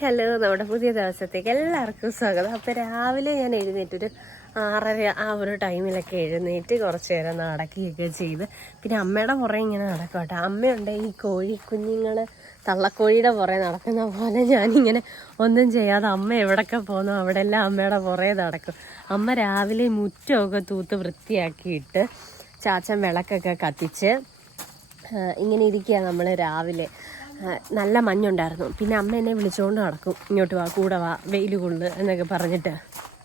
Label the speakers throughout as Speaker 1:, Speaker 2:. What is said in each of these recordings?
Speaker 1: Hello നമ്മുടെ പുതിയ ദിവസത്തേക്ക് എല്ലാവർക്കും സ്വാഗതം. അപ്പോൾ രാവിലെ ഞാൻ എഴുന്നേറ്റൊരു ആറര ആ ഒരു ടൈമിലൊക്കെ എഴുന്നേറ്റ് കുറച്ച് നേരം നടക്കുകയൊക്കെ ചെയ്ത്. പിന്നെ അമ്മയുടെ പുറകെ ഇങ്ങനെ നടക്കും കേട്ടോ. അമ്മയുണ്ട് ഈ കോഴി കുഞ്ഞുങ്ങൾ തള്ളക്കോഴിയുടെ പുറകെ നടക്കുന്ന പോലെ ഞാനിങ്ങനെ ഒന്നും ചെയ്യാതെ അമ്മ എവിടൊക്കെ പോകുന്നു അവിടെ എല്ലാം അമ്മയുടെ പുറകെ നടക്കും. അമ്മ രാവിലെ മുറ്റമൊക്കെ തൂത്ത് വൃത്തിയാക്കിയിട്ട് ചാച്ചൻ വിളക്കൊക്കെ കത്തിച്ച് ഇങ്ങനെ ഇരിക്കുക നമ്മൾ രാവിലെ. നല്ല മഞ്ഞുണ്ടായിരുന്നു. പിന്നെ അമ്മ എന്നെ വിളിച്ചുകൊണ്ട് നടക്കും. ഇങ്ങോട്ട് വാ കൂടെ വാ വെയിൽ കൊള്ളു എന്നൊക്കെ പറഞ്ഞിട്ട്.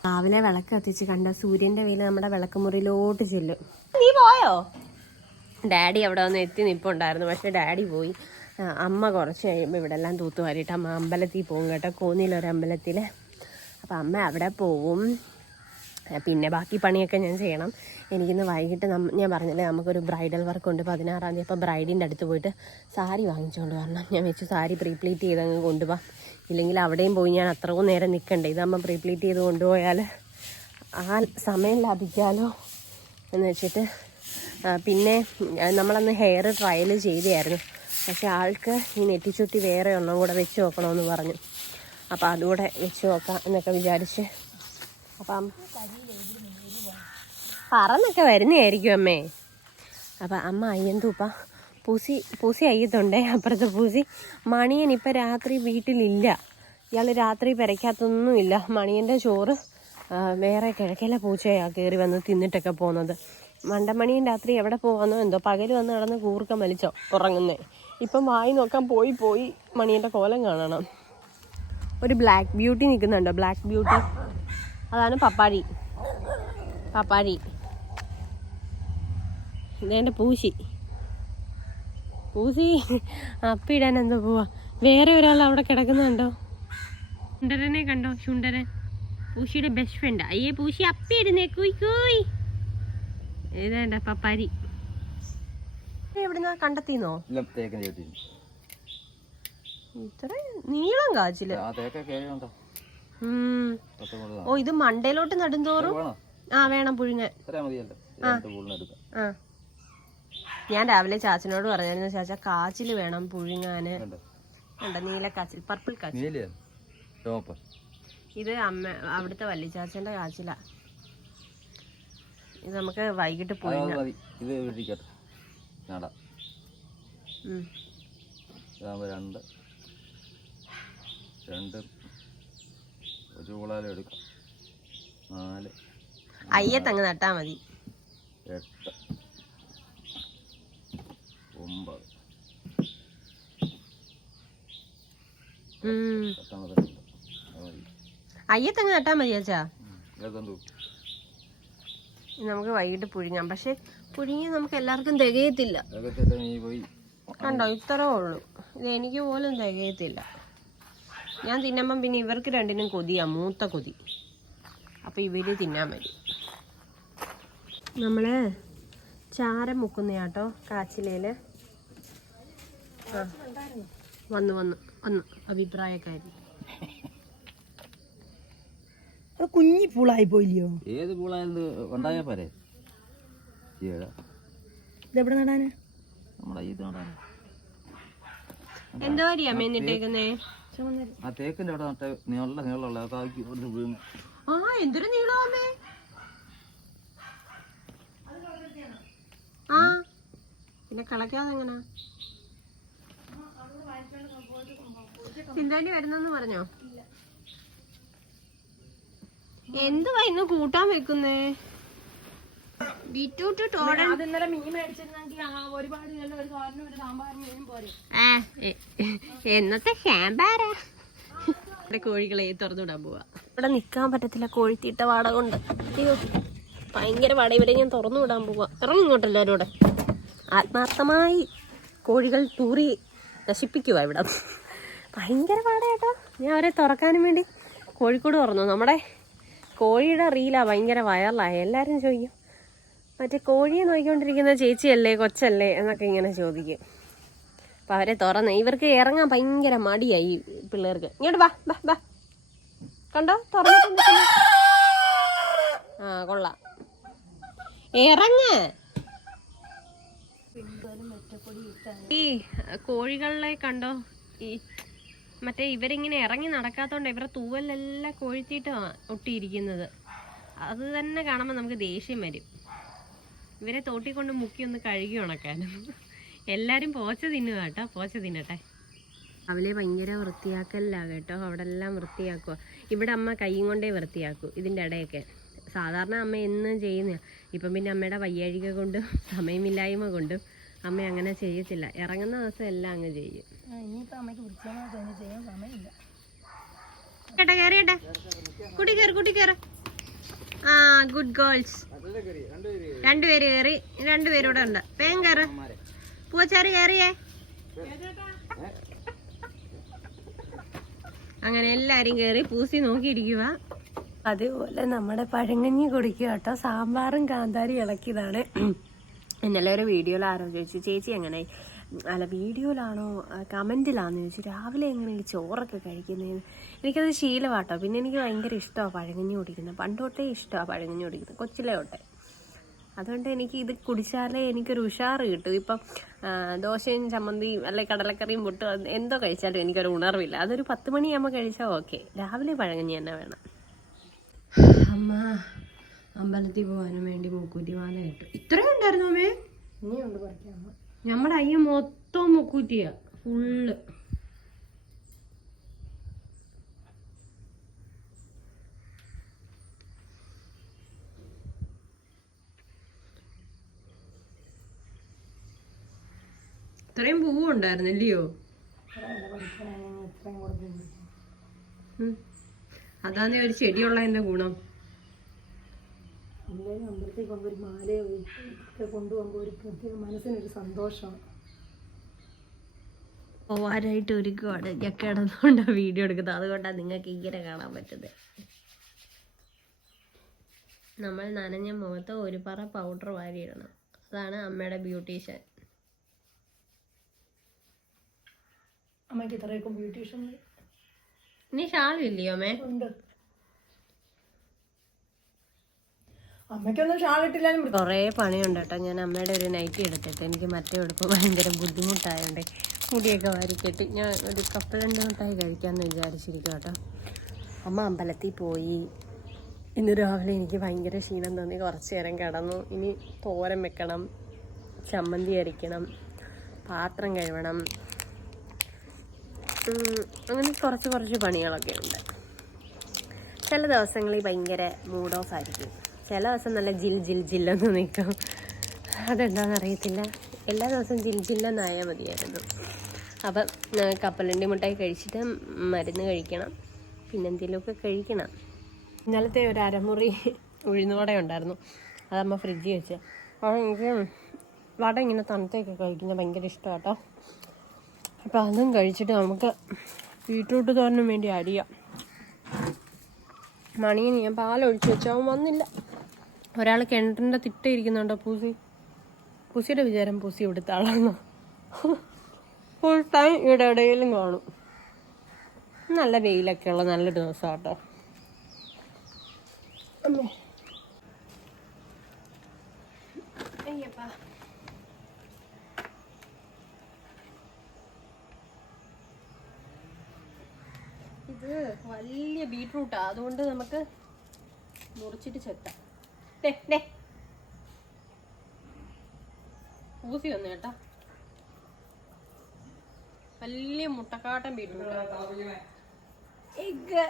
Speaker 1: രാവിലെ വിളക്ക് കത്തിച്ച് കണ്ട സൂര്യന്റെ വെയിൽ നമ്മുടെ വിളക്കുമുറിയിലോട്ട് ചെല്ലും. നീ പോയോ? ഡാഡി അവിടെ വന്ന് എത്തി നിൽപ്പുണ്ടായിരുന്നു പക്ഷെ ഡാഡി പോയി. അമ്മ കുറച്ച് കഴിയുമ്പോൾ ഇവിടെ എല്ലാം തൂത്തുവാരിയിട്ട് അമ്മ അമ്പലത്തിൽ പോകും കേട്ടോ. കോന്നിയിലൊരമ്പലത്തിൽ അപ്പം അമ്മ അവിടെ പോവും. പിന്നെ ബാക്കി പണിയൊക്കെ ഞാൻ ചെയ്യണം. എനിക്കിന്ന് വൈകിട്ട് ഞാൻ പറഞ്ഞില്ലേ നമുക്കൊരു ബ്രൈഡൽ വർക്ക് ഉണ്ട്. പതിനാറാം തീയതി അപ്പോൾ ബ്രൈഡിന്റെ അടുത്ത് പോയിട്ട് സാരി വാങ്ങിച്ചുകൊണ്ട് വരണം. ഞാൻ വെച്ച് സാരി പ്രീപ്ലീറ്റ് ചെയ്ത് അങ്ങ് കൊണ്ടുപോകാം ഇല്ലെങ്കിൽ അവിടെയും പോയി ഞാൻ അത്രയും നേരം നിൽക്കണ്ടേ ഇതാകുമ്പോൾ പ്രീപ്ലീറ്റ് ചെയ്ത് കൊണ്ടുപോയാൽ ആ സമയം ലാഭിക്കാമല്ലോ എന്ന് വെച്ചിട്ട്. പിന്നെ നമ്മളന്ന് ഹെയർ ട്രയൽ ചെയ്തായിരുന്നു പക്ഷെ ആൾക്ക് ഈ നെറ്റിച്ചുട്ടി വേറെ ഒന്നും കൂടെ വെച്ച് നോക്കണമെന്ന് പറഞ്ഞു. അപ്പോൾ അതുകൂടെ വെച്ച് നോക്കാം എന്നൊക്കെ വിചാരിച്ച് അപ്പം പറന്നൊക്കെ വരുന്നതായിരിക്കും അമ്മേ. അപ്പം അമ്മ അയ്യന്തൂപ്പ പൂസി പൂസി അയ്യത്തുണ്ടേ. അപ്പുറത്തെ പൂസി മണിയൻ ഇപ്പം രാത്രി വീട്ടിലില്ല. ഇയാൾ രാത്രി പെരയ്ക്കകത്തൊന്നുമില്ല. മണിയന്റെ ചോറ് വേറെ കിഴക്കല പൂച്ചയാണ് കയറി വന്ന് തിന്നിട്ടൊക്കെ പോകുന്നത് മണ്ടമണിയൻ രാത്രി എവിടെ പോകാന്നോ എന്തോ പകൽ വന്ന് നടന്ന് കൂർക്കം വലിച്ചോ ഉറങ്ങുന്നേ. ഇപ്പം വായി നോക്കാൻ പോയി പോയി മണിയന്റെ കോലം കാണണം. ഒരു ബ്ലാക്ക് ബ്യൂട്ടി നിൽക്കുന്നുണ്ടോ? Black beauty. അതാണ് പപ്പാഴി പപ്പാഴി ഇതേണ്ട പൂശി. പൂശി? അപ്പിടാൻ എന്തോ പോവാ? വേറെ ഒരാൾ അവിടെ കിടക്കുന്നുണ്ടോ ശുണ്ടരനെ കണ്ടോ? ശുണ്ടരൻ പൂശിയുടെ ബെസ്റ്റ് ഫ്രണ്ട് അയ്യേ പൂശി അപ്പിടുന്നേ കുയ് കുയ്. ഏതാണ്ട പപ്പാരി എവിടുന്ന? കണ്ടെത്തിന്നോ? ഇത്ര നീളം
Speaker 2: കാച്ചിൽ.
Speaker 1: ഓ ഇത് മണ്ടയിലോട്ട് നടുന്തോറും? ആ വേണം പുഴുങ്ങാൻ. ആ. ഞാൻ രാവിലെ ചാച്ചനോട് പറഞ്ഞായിരുന്നു ചാച്ച കാച്ചിൽ വേണം പുഴുങ്ങാന്. ഉണ്ട് നീല കാച്ചിൽ പർപ്പിൾ കാച്ചിൽ. ഇത് അമ്മ അവിടുത്തെ വല്ലിച്ചാച്ചന്റെ കാച്ചില. ഇത് നമുക്ക് വൈകിട്ട്
Speaker 2: പോയി
Speaker 1: പുഴുങ്ങാം.
Speaker 2: രണ്ട്. രണ്ട്. ഒരു എടുക്കാം. നാല്.
Speaker 1: അയ്യത്തങ്ങ് നട്ടാ മതി.
Speaker 2: എട്ട്. ഒമ്പത്.
Speaker 1: അയ്യത്തങ്ങ് നട്ടാ മതി അച്ഛാ. നമുക്ക് വൈകിട്ട് പുഴുങ്ങാം. പക്ഷെ പുഴുങ്ങി നമുക്ക് എല്ലാവർക്കും തികയത്തില്ല. കണ്ടോ ഇത്രേ ഉള്ളൂ. ഇത് എനിക്ക് പോലും തികയത്തില്ല. ഞാൻ തിന്നുമ്പം പിന്നെ ഇവർക്ക് രണ്ടിനും കൊതിയാ മൂത്ത കൊതി. അപ്പൊ ഇവർ തിന്നാൻ വരും. നമ്മൾ ചാരം മുക്കുന്നയാട്ടോ കാച്ചിലേൽ. വന്ന് വന്ന് വന്ന് വന്നു. അഭിപ്രായക്കാരി.
Speaker 3: കുഞ്ഞി പൂളായി പോയില്ലയോ?
Speaker 2: ഏത് പൂളായത് പോരെ?
Speaker 3: ഇതെവിടെ നടാന്?
Speaker 2: നമ്മളെ ഇത് നടാൻ
Speaker 1: എന്തോ അരിയാ മേന്നിട്ടേക്കുന്നേ?
Speaker 2: ആ തേക്കിന്റെ അവിടെ നട്ട നീള നീളമുള്ള ആ കായ്ക്ക് ഇവിടുന്ന് വീണ്.
Speaker 1: ആ എന്തൊരു നീളമേ ആ പിന്നെ കളക്കാതെ എങ്ങനാ? ചിന്താണ്ടി വരുന്നെന്ന് പറഞ്ഞോ? എന്തുവാ ഇന്ന് കൂട്ടാൻ വെക്കുന്നേ ബീറ്റ്റൂട്ട് തോരൻ ആ, എ- എന്നത്തെ ഇവിടെ കോഴികളെ തുറന്നുവിടാൻ പോവാ. ഇവിടെ നിക്കാൻ പറ്റത്തില്ല കോഴിത്തീട്ട വാട കൊണ്ട് അയ്യോ ഭയങ്കര വട ഇവരെ ഞാൻ തുറന്നു വിടാൻ പോവാ. ഇറങ്ങി ഇങ്ങോട്ടല്ലോ എല്ലാവരും കൂടെ. ആത്മാർത്ഥമായി കോഴികൾ തൂറി നശിപ്പിക്കുക ഇവിടെ. ഭയങ്കര പാടാട്ടോ ഞാൻ അവരെ തുറക്കാനും വേണ്ടി കോഴിക്കോട് തുറന്നു. നമ്മുടെ കോഴിയുടെ റീലാ ഭയങ്കര വയറലായി എല്ലാവരും ചോദിക്കും. മറ്റേ കോഴിയെ നോക്കിക്കൊണ്ടിരിക്കുന്ന ചേച്ചിയല്ലേ കൊച്ചല്ലേ എന്നൊക്കെ ഇങ്ങനെ ചോദിക്കും. അപ്പം അവരെ തുറന്ന് ഇവർക്ക് ഇറങ്ങാൻ ഭയങ്കര മടിയായി പിള്ളേർക്ക്. ഇങ്ങോട്ട് വാ വാ വാ. കണ്ടോ? തുറന്നിട്ടുണ്ട് ആ കൊള്ളാം. ഇറങ്ങ്. ഈ കോഴികളെ കണ്ടോ? ഈ മറ്റേ ഇവരിങ്ങനെ ഇറങ്ങി നടക്കാത്തോണ്ട് ഇവരുടെ തൂവലെല്ലാം കൊഴുത്തിയിട്ടാണ് ഒട്ടിയിരിക്കുന്നത്. അത് തന്നെ കാണുമ്പോൾ നമുക്ക് ദേഷ്യം വരും. ഇവരെ തോട്ടി കൊണ്ട് മുക്കി ഒന്ന് കഴുകി ഉണക്കാനും. എല്ലാരും പോച്ച തിന്നുക കേട്ടോ പോച്ച തിന്നട്ടെ. അവലെ ഭയങ്കര വൃത്തിയാക്കല്ല കേട്ടോ അവിടെ എല്ലാം വൃത്തിയാക്കുക ഇവിടെ അമ്മ കൈയും കൊണ്ടേ വൃത്തിയാക്കൂ ഇതിന്റെ ഇടയൊക്കെ. സാധാരണ അമ്മ എന്നും ചെയ്യുന്ന ഇപ്പം പിന്നെ അമ്മയുടെ വയ്യാഴിക കൊണ്ടും സമയമില്ലായ്മ കൊണ്ടും അമ്മ അങ്ങനെ ചെയ്യത്തില്ല. ഇറങ്ങുന്ന ദിവസം എല്ലാം അങ്ങ് ചെയ്യും. കേട്ടെ കയറിയട്ടെ കുട്ടി കയറി കുട്ടി കയറി ആ ഗുഡ് ഗേൾസ് രണ്ടുപേര് കയറി രണ്ടുപേരും ഇവിടെ ഉണ്ട്. വേഗം കയറ്. പൂച്ചാറ് കയറിയേ. അങ്ങനെ എല്ലാരും കയറി പൂസി നോക്കിയിരിക്കുക അതുപോലെ നമ്മുടെ പഴങ്കഞ്ഞി കുടിക്കുക കേട്ടോ. സാമ്പാറും കാന്താരി ഇളക്കിയതാണ്. ഇന്നലെ ഒരു വീഡിയോയിൽ ആരോ ചോദിച്ചു ചേച്ചി എങ്ങനെ അല്ല വീഡിയോയിലാണോ കമന്റിലാണെന്ന് ചോദിച്ചു. രാവിലെ എങ്ങനെ ഈ ചോറൊക്കെ കഴിക്കുന്നതെന്ന് എനിക്കത് ശീലമാട്ടോ പിന്നെ എനിക്ക് ഭയങ്കര ഇഷ്ടമാണ് പഴങ്കഞ്ഞി കുടിക്കുന്നത്. പണ്ടോട്ടേ തൊട്ടേ ഇഷ്ടമാണ് പഴങ്കഞ്ഞി കുടിക്കുന്നത്. കൊച്ചിലെ തൊട്ടേ. അതുകൊണ്ട് എനിക്ക് ഇത് കുടിച്ചാലേ എനിക്കൊരു ഉഷാറ് കിട്ടും. ഇപ്പം ദോശയും ചമ്മന്തിയും അല്ലെ കടലക്കറിയും പൊട്ട് എന്തോ കഴിച്ചാലും എനിക്കൊരു ഉണർവില്ല. അതൊരു പത്ത് മണിയാകുമ്പോൾ കഴിച്ചാൽ ഓക്കെ. രാവിലെ പഴങ്കഞ്ഞി തന്നെ വേണം. അമ്മ അമ്പലത്തിൽ പോകാനും വേണ്ടി മൂക്കൂറ്റി മാല കിട്ടും. ഇത്രയും ഉണ്ടായിരുന്നു അമ്മേ?
Speaker 3: ഇനിയുണ്ട് കുറയ്ക്കാം.
Speaker 1: നമ്മുടെ അയ്യ മൊത്തം മുക്കൂറ്റിയ. ഫുള്ള്. ഇത്രയും പൂവ് ഉണ്ടായിരുന്നില്ലയോ? അതാണ് ഒരു ചെടിയുള്ള എന്റെ ഗുണം.
Speaker 3: എല്ലാവരും അമ്പലത്തിൽ പോകുമ്പോൾ ഒരു മാലയോ ഒക്കെ കൊണ്ടുപോകുമ്പോൾ ഒരു പ്രത്യേക മനസ്സിനൊരു സന്തോഷം.
Speaker 1: പോവാനായിട്ട് ഒരുക്കുവാണ് ഞാൻ കിടന്നുകൊണ്ടാണ് വീഡിയോ എടുക്കുന്നത്. അതുകൊണ്ടാണ് നിങ്ങൾക്ക് ഇങ്ങനെ കാണാൻ പറ്റുന്നത്. നമ്മൾ നനഞ്ഞ മുഖത്ത് ഒരു പറ പൗഡർ വാരിയിടണം അതാണ് അമ്മയുടെ ബ്യൂട്ടീഷ്യൻ
Speaker 3: അമ്മയ്ക്ക് ഇത്രയൊക്കെ ബ്യൂട്ടീഷ്യൻ
Speaker 1: ഇനി ഷാളില്ലയോ അമ്മേ?
Speaker 3: ഉണ്ട്. അമ്മയ്ക്കൊന്നും ഷാളിട്ടില്ലാലും
Speaker 1: കുറേ പണിയുണ്ട് കേട്ടോ. ഞാൻ അമ്മയുടെ ഒരു നൈറ്റി എടുത്തിട്ട് എനിക്ക് മറ്റേ ഉടുപ്പ് ഭയങ്കര ബുദ്ധിമുട്ടായതുകൊണ്ട് മുടിയൊക്കെ വാരിക്കെട്ടി. ഞാൻ ഒരു കപ്പ് രണ്ട് മിഠായി കഴിക്കാമെന്ന് വിചാരിച്ചിരിക്കും കേട്ടോ. അമ്മ അമ്പലത്തിൽ പോയി. ഇന്ന് രാവിലെ എനിക്ക് ഭയങ്കര ക്ഷീണം തോന്നി. കുറച്ച് നേരം കിടന്നു. ഇനി തോരൻ വെക്കണം ചമ്മന്തി അരിക്കണം പാത്രം കഴുകണം. അങ്ങനെ കുറച്ച് കുറച്ച് പണികളൊക്കെ ഉണ്ട്. ചില ദിവസങ്ങളിൽ ഭയങ്കര മൂഡ് ഓഫ് ആയിരിക്കും. ചില ദിവസം നല്ല ജിൽ ജിൽ ജില്ലെന്ന് നിൽക്കും. അതെന്താണെന്ന് അറിയത്തില്ല എല്ലാ ദിവസവും ജിൽ ജില്ലെന്നായാൽ മതിയായിരുന്നു. അപ്പം കപ്പലണ്ടി മുട്ടായി കഴിച്ചിട്ട് മരുന്ന് കഴിക്കണം. പിന്നെ എന്തെങ്കിലുമൊക്കെ കഴിക്കണം. ഇന്നലത്തെ ഒരു അരമുറി ഉഴുന്നുവട ഉണ്ടായിരുന്നു. അതമ്മ ഫ്രിഡ്ജിൽ വെച്ച്. അപ്പോൾ എനിക്ക് വട ഇങ്ങനെ തണുത്തൊക്കെ കഴിക്കുന്നത് ഭയങ്കര ഇഷ്ടമാണ് കേട്ടോ. അപ്പോൾ അതും കഴിച്ചിട്ട് നമുക്ക് ബീട്രൂട്ട് തോരനും വേണ്ടി അരിയാം മണിയിൽ ഞാൻ പാലൊഴിച്ച് വെച്ചാൽ വന്നില്ല. ഒരാൾ കിണറ്റിന്റെ തിട്ട ഇരിക്കുന്നുണ്ടോ പൂസി? പൂസിയുടെ വിചാരം പൂസി ഇവിടുത്തെ ഫുൾ ടൈം ഇവിടെ എവിടെയെങ്കിലും കാണും. നല്ല വെയിലൊക്കെ ഉള്ള നല്ലൊരു ദിവസം കേട്ടോ ഇത് വലിയ ബീട്രൂട്ടാ. അതുകൊണ്ട് നമുക്ക് മുറിച്ചിട്ട് ചെത്താം. ഊസി വന്നു കേട്ടാ. വലിയ മുട്ടക്കാട്ടൻ ബീട്രൂട്ട് എഗ്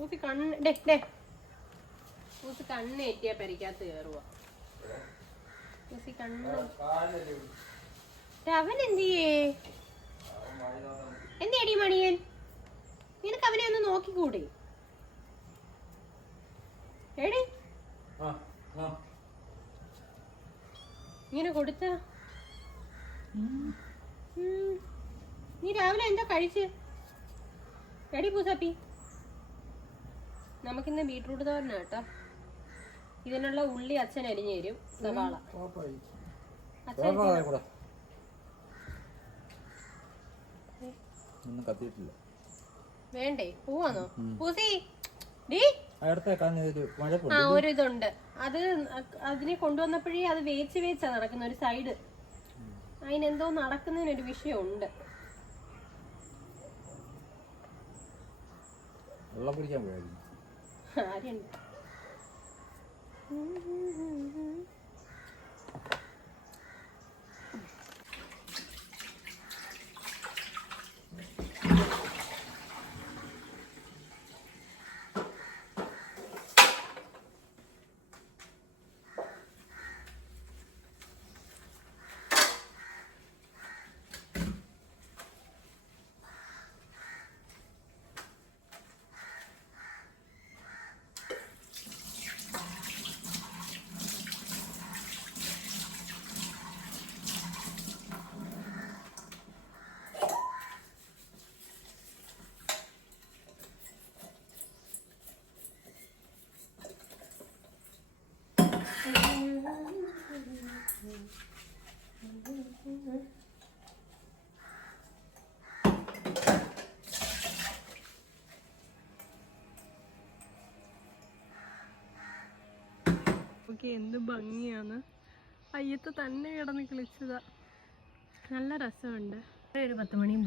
Speaker 1: ഊസി. കണ്ണ് ഡേ ഡേ ഊസി കണ്ണേറ്റിയ പെരിക്കകത്ത് കയറുക ഊസി കണ്ണ്. അവൻ എന്തിയേ എന്തേടി മണിയൻ? നിനക്ക് അവനെ ഒന്ന് നോക്കിക്കൂടെ? എടി. ഇങ്ങനെ കൊടുത്ത? നീ രാവിലെ എന്താ കഴിച്ച്? എടി പൂസപ്പി. നമുക്കിന്ന് ബീട്രൂട്ട് തോരന കേട്ടോ. ഇതിനുള്ള ഉള്ളി അച്ഛൻ അരിഞ്ഞു തരും സവാള. അച്ഛൻ
Speaker 2: കത്തിയിട്ടില്ല.
Speaker 1: വേണ്ടേ? പോവാന്നോ? പൂസി ഡീ. ആ ഒരു ഇതുണ്ട് അത് അതിനെ കൊണ്ടുവന്നപ്പോഴേ അത് വേച്ച് വേച്ചാ നടക്കുന്ന ഒരു സൈഡ്. അതിനെന്തോ നടക്കുന്നതിനൊരു വിഷയമുണ്ട്.
Speaker 2: വെള്ളം കുടിക്കാൻ പോയായിരുന്നു.
Speaker 1: ആരുണ്ട് ഓക്കെ എന്ത് ഭംഗിയാണ്. അയ്യത്ത് തന്നെ കിടന്ന് കിളിച്ചതാ. നല്ല രസമുണ്ട്. മണിയും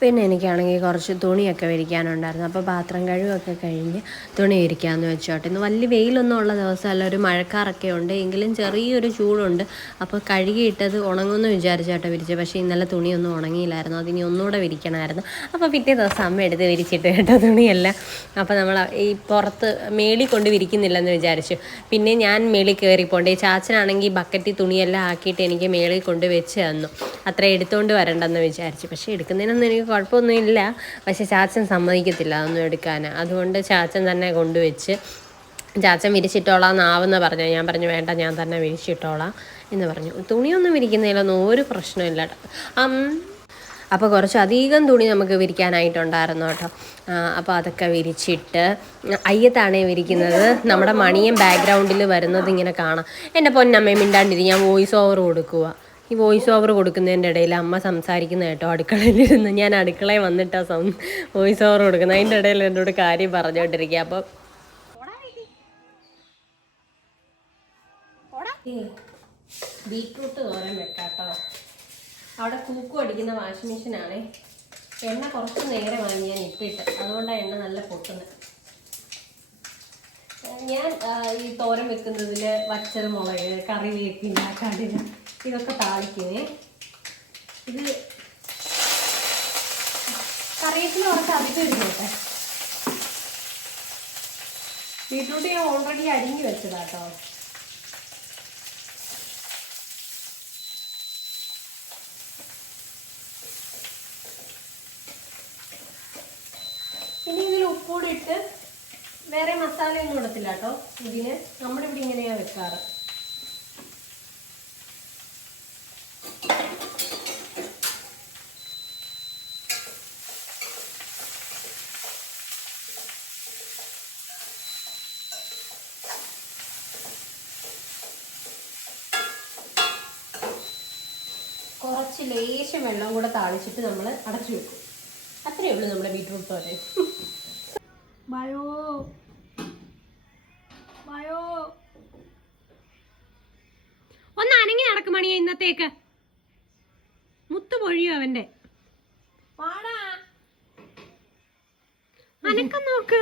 Speaker 1: പിന്നെ എനിക്കാണെങ്കിൽ കുറച്ച് തുണിയൊക്കെ വിരിക്കാനുണ്ടായിരുന്നു. അപ്പോൾ പാത്രം കഴുകൊക്കെ കഴിഞ്ഞ് തുണി വിരിക്കാമെന്ന് വെച്ചോട്ടെ. ഇന്ന് വലിയ വെയിലൊന്നും ഉള്ള ദിവസമല്ല. ഒരു മഴക്കാറൊക്കെ ഉണ്ട്. എങ്കിലും ചെറിയൊരു ചൂടുണ്ട്. അപ്പോൾ കഴുകിയിട്ടത് ഉണങ്ങുമെന്ന് വിചാരിച്ചോട്ടെ വിരിച്ചത് പക്ഷേ ഇന്നലെ തുണിയൊന്നും ഉണങ്ങിയില്ലായിരുന്നു. അതിനി ഒന്നുകൂടെ വിരിക്കണമായിരുന്നു. അപ്പോൾ പിറ്റേ ദിവസം അമ്മ എടുത്ത് വിരിച്ചിട്ട് കേട്ടോ തുണിയെല്ലാം. അപ്പോൾ നമ്മൾ ഈ പുറത്ത് മേളി കൊണ്ട് വിരിക്കുന്നില്ലെന്ന് വിചാരിച്ചു. പിന്നെ ഞാൻ മേളിൽ കയറി പോകണ്ടേ ചാച്ചനാണെങ്കിൽ ബക്കറ്റിൽ തുണിയെല്ലാം ആക്കിയിട്ട് എനിക്ക് മേളിൽ കൊണ്ട് വെച്ച് തന്നു. അത്ര എടുത്തുകൊണ്ട് വരണ്ടെന്ന് വിചാരിച്ചു. പക്ഷേ എടുക്കുന്നതിനൊന്നും എനിക്ക് കുഴപ്പമൊന്നുമില്ല. പക്ഷേ ചാച്ചൻ സമ്മതിക്കത്തില്ല അതൊന്നും എടുക്കാൻ. അതുകൊണ്ട് ചാച്ചൻ തന്നെ കൊണ്ടുവച്ച് ചാച്ചൻ വിരിച്ചിട്ടോളാം എന്നാവെന്ന് പറഞ്ഞു. ഞാൻ പറഞ്ഞു വേണ്ട ഞാൻ തന്നെ വിരിച്ചിട്ടോളാം എന്ന് പറഞ്ഞു. തുണിയൊന്നും വിരിക്കുന്നതിലൊന്നും ഒരു പ്രശ്നമില്ല അപ്പോൾ കുറച്ച് അധികം തുണി നമുക്ക് വിരിക്കാനായിട്ടുണ്ടായിരുന്നു കേട്ടോ. അപ്പോൾ അതൊക്കെ വിരിച്ചിട്ട് അയ്യത്താണ് വിരിക്കുന്നത്. നമ്മുടെ മണിയും ബാക്ക്ഗ്രൗണ്ടിൽ വരുന്നത് ഇങ്ങനെ കാണാം. എന്റെ പൊന്നമ്മയും മിണ്ടാണ്ടിരി. ഞാൻ വോയിസ് ഓവർ കൊടുക്കുക ഈ വോയിസ് ഓവർ കൊടുക്കുന്നതിന്റെ ഇടയിൽ അമ്മ സംസാരിക്കുന്ന കേട്ടോ അടുക്കളയിലിരുന്ന്. ഞാൻ അടുക്കളയിൽ വന്നിട്ടാ സം വോയിസ് ഓവർ കൊടുക്കുന്നത്. അതിന്റെ ഇടയിൽ എന്നോട് കാര്യം പറഞ്ഞുകൊണ്ടിരിക്കുക അപ്പോൾ ബീട്രൂട്ട് തോരൻ വെക്കാട്ടോ. അവിടെ കൂക്കു അടിക്കുന്ന വാഷിംഗ് മെഷീനാണേ. എണ്ണ കുറച്ച് നേരമായി ഞാൻ ഇപ്പിട്ട് അതുകൊണ്ടാണ് എണ്ണ നല്ല പൊട്ടുന്നത് ഞാൻ ഈ തോരൻ വെക്കുന്നതിൽ വച്ചത് മുളക് കറിവേപ്പില കടുക ഇതൊക്കെ താളിക്കുന്നേ ഇത് കറിവേപ്പില കുറച്ച് അധികം ഇരുന്നോട്ടെ ബീട്രൂട്ട് ഞാൻ ഓൾറെഡി അരിഞ്ഞു വെച്ചതാട്ടോ. ഇനി ഇതിൽ ഉപ്പൂടിട്ട് വേറെ മസാലയൊന്നും ഇടത്തില്ല കേട്ടോ. ഇതിന് നമ്മുടെ ഇവിടെ ഇങ്ങനെയാണ് വെക്കാറ്. കുറച്ച് ലേശം വെള്ളം കൂടെ താളിച്ചിട്ട് നമ്മൾ അടച്ചു വെക്കും. അത്രയേ ഉള്ളൂ നമ്മുടെ ബീട്രൂട്ട് തോരൻ.
Speaker 3: മയോ മയോ
Speaker 1: ഒന്ന് അനങ്ങി നടക്കും മണിയ ഇന്നത്തേക്ക്. മുത്തു പൊഴിയോ അവന്റെ? അനക്കം നോക്ക്.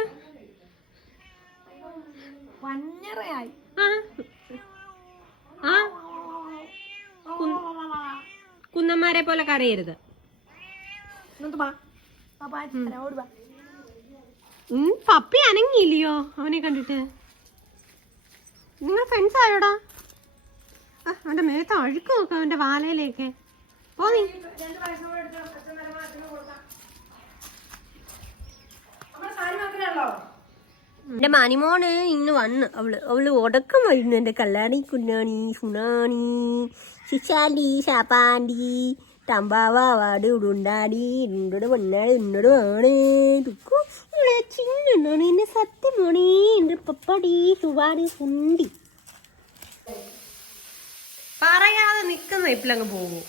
Speaker 3: പഞ്ഞറയായി
Speaker 1: ആ. ആ. കുന്നന്മാരെ പോലെ കരയരുത്. പപ്പി അനങ്ങിയില്ലയോ അവനെ കണ്ടിട്ട്? നിങ്ങൾ ഫ്രണ്ട്സ് ആയോടാ? ആ, അവന്റെ മേത്ത അഴുക്ക് നോക്കാം അവന്റെ വാലയിലേക്ക്. പോ നീ.
Speaker 3: രണ്ട് പ്രാവശ്യം കൂടെ എടുത്ത് അച്ഛൻ വരെ മാറ്റി കൊടുക്കാം. നമ്മുടെ സാരി മാത്രമേ ഉള്ളോ?
Speaker 1: എന്റെ മാനിമോണ് ഇന്ന് വന്ന്. അവൾ അവൾ ഉടക്കം വരുന്നു എന്റെ കല്ലാണി കുഞ്ഞാണി സുനാണി ശിശാണ്ടി ശാപ്പാണ്ടി തമ്പാവാട് ഉടുണ്ടാടി ഇന്നോട് പൊന്നാടി ഇന്നോട് ആണ് ഇവിടെ ചിന്നാണ് എന്റെ സത്യമോണി എന്റെ പപ്പടി സുവാടി സുണ്ടി പറയാതെ നിക്കുന്ന ഇപ്പിലങ്ങ് പോകും.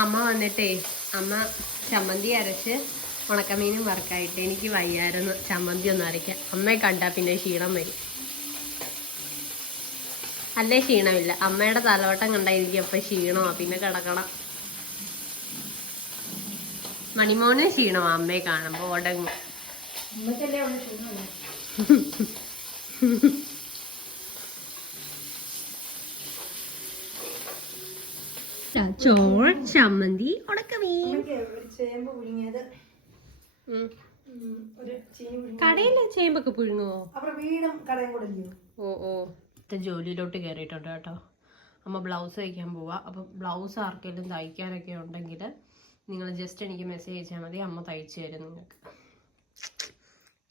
Speaker 1: അമ്മ വന്നിട്ടേ അമ്മ ചമ്മന്തി അരച്ച് ഉണക്കമീനും വറക്കായിട്ട് എനിക്ക് വയ്യായിരുന്നു. ചമ്മന്തി ഒന്നും അരയ്ക്കാൻ. അമ്മയെ കണ്ടാൽ പിന്നെ ക്ഷീണം വരും. അല്ലേ ക്ഷീണമില്ല. അമ്മയുടെ തലവട്ടം കണ്ടായിരിക്കും അപ്പൊ ക്ഷീണമാണ് പിന്നെ കിടക്കണം. മണിമോന് ക്ഷീണമാണ് അമ്മയെ കാണുമ്പോ. ഉടങ്ങും. ചോറ് ചമ്മന്തി ഉടക്കമീൻ
Speaker 3: കടയിൽ ചേമ്പ് പുഴുങ്ങിയത്.
Speaker 1: കടയിലെ ചേമ്പൊക്കെ
Speaker 3: പുഴുങ്ങോ വീടും കടയും കൂടെ
Speaker 1: ഓ ഓ. ജോലിയിലോട്ട് കയറിയിട്ടുണ്ട് കേട്ടോ. അമ്മ ബ്ലൗസ് തയ്ക്കാൻ പോവാ. അപ്പം ബ്ലൗസ് ആർക്കെങ്കിലും തയ്ക്കാനൊക്കെ ഉണ്ടെങ്കിൽ നിങ്ങൾ ജസ്റ്റ് എനിക്ക് മെസ്സേജ് അയച്ചാൽ മതി. അമ്മ തയ്ച്ചു തരും നിങ്ങൾക്ക്.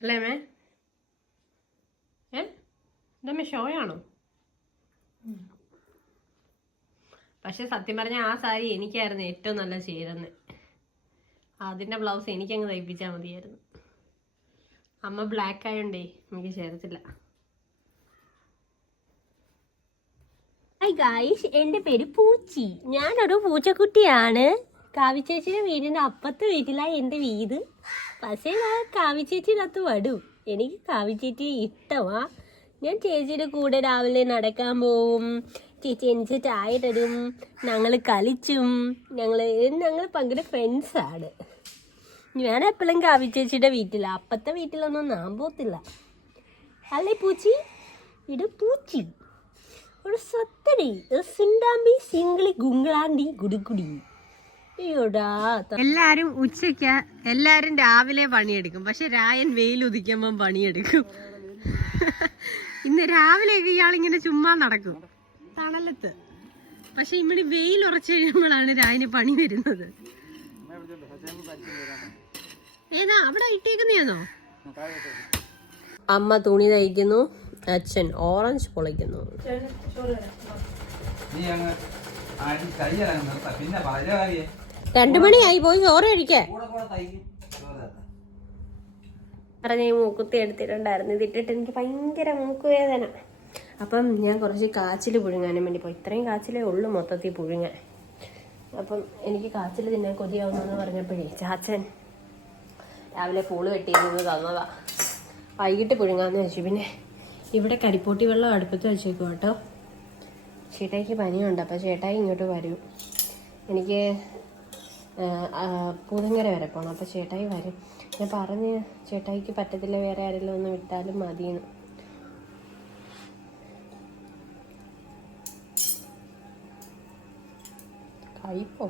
Speaker 1: അല്ലേ മേ ഏ? ഇതമ്മ ഷോയാണോ പക്ഷെ സത്യം പറഞ്ഞാൽ ആ സാരി എനിക്കായിരുന്നു ഏറ്റവും നല്ല ചേരുന്നത്. അതിന്റെ ബ്ലൗസ് എനിക്കങ്ങ് തയ്പ്പിച്ചാൽ മതിയായിരുന്നു. അമ്മ ബ്ലാക്ക് ആയോണ്ടേ എനിക്ക് ചേരത്തില്ല. ഹായ് എന്റെ പേര് പൂച്ചി. ഞാനൊരു പൂച്ചക്കുട്ടിയാണ്. കാവിച്ചേച്ചിയുടെ വീടിന്റെ അപ്പത്ത് വീട്ടിലാണ് എന്റെ വീട്. പക്ഷേ ഞാൻ കാവിച്ചേച്ചിനകത്ത് വടും. എനിക്ക് കാവിച്ചേച്ചി ഇഷ്ടമാ. ഞാൻ ചേച്ചിയുടെ കൂടെ രാവിലെ നടക്കാൻ പോവും. ചേച്ചി എനിക്ക് ചായ തരും ഞങ്ങൾ കളിച്ചും ഞങ്ങൾ ഞങ്ങൾ ഭയങ്കര ഫ്രണ്ട്സാണ്. ഞാൻ എപ്പോഴും കാവിച്ചേച്ചിയുടെ വീട്ടിലാണ് അപ്പത്തെ വീട്ടിലൊന്നും ഞാൻ പോത്തില്ല. അല്ലേ പൂച്ചി? ഇത് പൂച്ചി. ഒരു സത്തടി. സിണ്ടാമ്പി സിംഗിളി ഗുങ്കളാണ്ടി ഗുടുകുടി എല്ലാരും ഉച്ചയ്ക്ക് എല്ലാരും രാവിലെ പണിയെടുക്കും. പക്ഷെ രായൻ വെയിൽ ഉദിക്കുമ്പം പണിയെടുക്കും. ഇന്ന് രാവിലെയൊക്കെ ഇയാളിങ്ങനെ ചുമ്മാ നടക്കും. തണലത്ത്. പക്ഷെ ഇവിടെ വെയിൽ ഉറച്ചു കഴിയുമ്പോഴാണ് രായന് പണി വരുന്നത്. ഏതാ അവിടെ ഇട്ടേക്കുന്നതാണോ? അമ്മ തുണി തയ്ക്കുന്നു അച്ഛൻ ഓറഞ്ച് പൊളിക്കുന്നു. രണ്ടു മണിയായി പോയി ചോറ് കഴിക്കേ. പറഞ്ഞ മൂക്കുത്തി എടുത്തിട്ടുണ്ടായിരുന്നു ഇതിട്ടിട്ട് എനിക്ക് ഭയങ്കര മൂക്കുവേദന. അപ്പം ഞാൻ കുറച്ച് കാച്ചിൽ പുഴുങ്ങാനും വേണ്ടി പോയി. ഇത്രയും കാച്ചിലേ ഉള്ളൂ മൊത്തത്തിൽ പുഴുങ്ങാൻ. അപ്പം എനിക്ക് കാച്ചിൽ തിന്നാൻ കൊതിയാവുന്നതെന്ന് പറഞ്ഞപ്പോഴേ ചാച്ചൻ രാവിലെ പൂൾ വെട്ടിയിരുന്നത് തന്നതാ. വൈകിട്ട് പുഴുങ്ങാന്ന് വെച്ചു. പിന്നെ ഇവിടെ കരിപ്പൂട്ടി വെള്ളം അടുപ്പത്ത് വെച്ചേക്കും കേട്ടോ. ചേട്ടായിക്ക് പനിയുണ്ട് അപ്പോൾ ചേട്ടായി ഇങ്ങോട്ട് വരും. എനിക്ക് പൂതങ്കര വരെ പോകണം അപ്പോൾ ചേട്ടായി വരും. ഞാൻ പറഞ്ഞ് ചേട്ടായിക്ക് പറ്റത്തില്ല വേറെ ആരെങ്കിലും ഒന്ന് വിട്ടാലും മതിയെന്ന്. കഴിപ്പോ